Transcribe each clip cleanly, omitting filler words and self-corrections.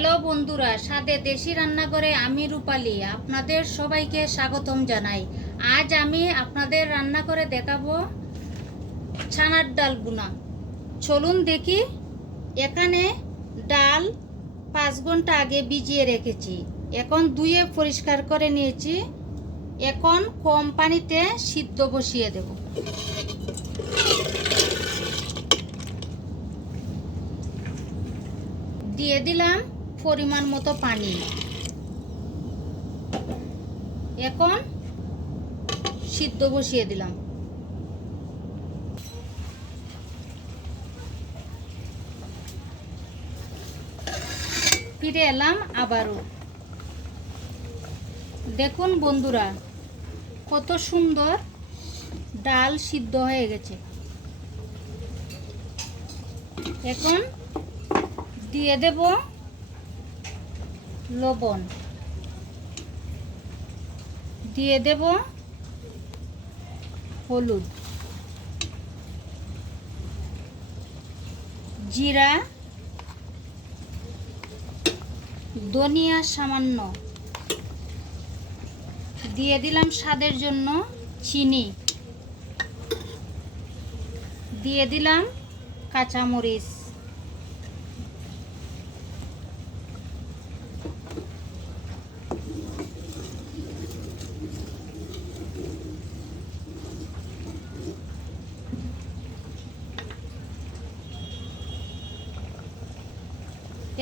Hello বন্ধুরা, স্বাদে দেশি রান্নাঘরে আমি রূপালী আপনাদের সবাইকে স্বাগতম জানাই। আজ আমি আপনাদের রান্না করে দেখাবো ছানার ডাল ভুনা। চলুন দেখি। এখানে ডাল 5 ঘন্টা আগে ভিজিয়ে রেখেছি, এখন ধুয়ে পরিষ্কার করে নিয়েছি। এখন কম পানিতে সিদ্ধ বসিয়ে দেব। দিয়ে দিলাম পরিমাণ মতো পানি। এখন সিদ্ধ বসিয়ে দিলাম। ফিরে এলাম আবারও। দেখুন বন্ধুরা, কত সুন্দর ডাল সিদ্ধ হয়ে গেছে। এখন দিয়ে দেব লবণ, দিয়ে দেব হলুদ, জিরা, ধনিয়া সামান্য, দিয়ে দিলাম স্বাদের জন্য চিনি, দিয়ে দিলাম কাঁচামরিচ,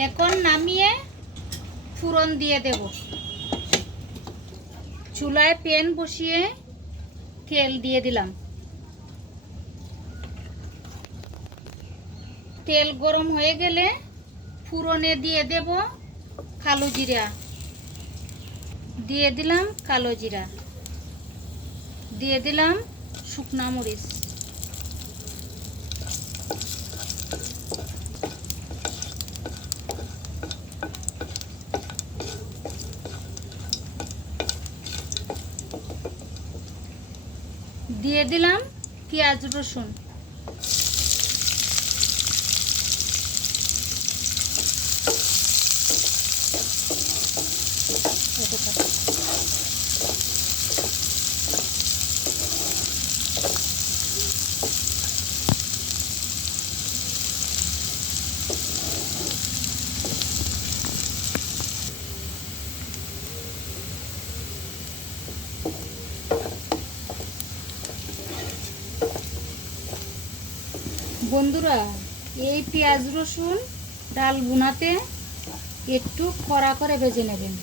এখন নামিয়ে ফোড়ন দিয়ে দেব। চুলায় প্যান বসিয়ে তেল দিয়ে দিলাম। তেল গরম হয়ে গেলে ফোড়নে দিয়ে দেব কালো জিরা, দিয়ে দিলাম কালো জিরা, দিয়ে দিলাম শুকনা মরিচ, দিয়ে দিলাম পেঁয়াজ রসুন, বন্ধুরা এই পেঁয়াজ রসুন ডাল ভুনাতে একটু কড়া করে ভেজে নেবেন।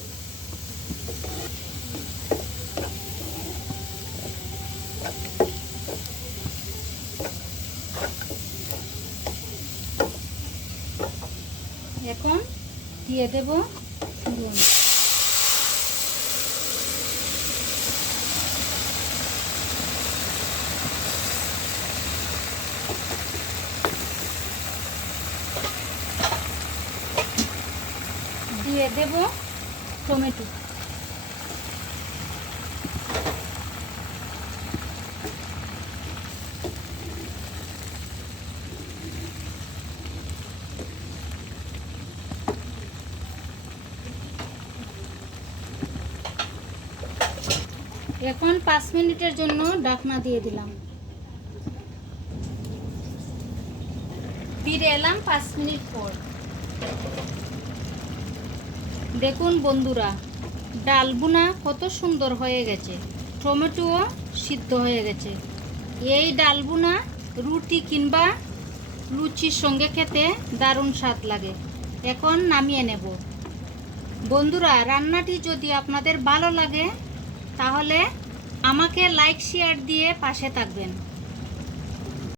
এখন দিয়ে দেব নুন, দিয়ে দেব টমেটো, এখন 5 মিনিটের জন্য ঢাকনা দিয়ে দিলাম। ফিরে এলাম 5 মিনিট পর। দেখুন বন্ধুরা, ডাল ভুনা কত সুন্দর হয়ে গেছে, টমেটোও সিদ্ধ হয়ে গেছে। এই ডাল ভুনা রুটি কিংবা লুচির সঙ্গে খেতে দারুণ স্বাদ লাগে। এখন নামিয়ে নেব। বন্ধুরা, রান্নাটি যদি আপনাদের ভালো লাগে তাহলে আমাকে লাইক শেয়ার দিয়ে পাশে থাকবেন।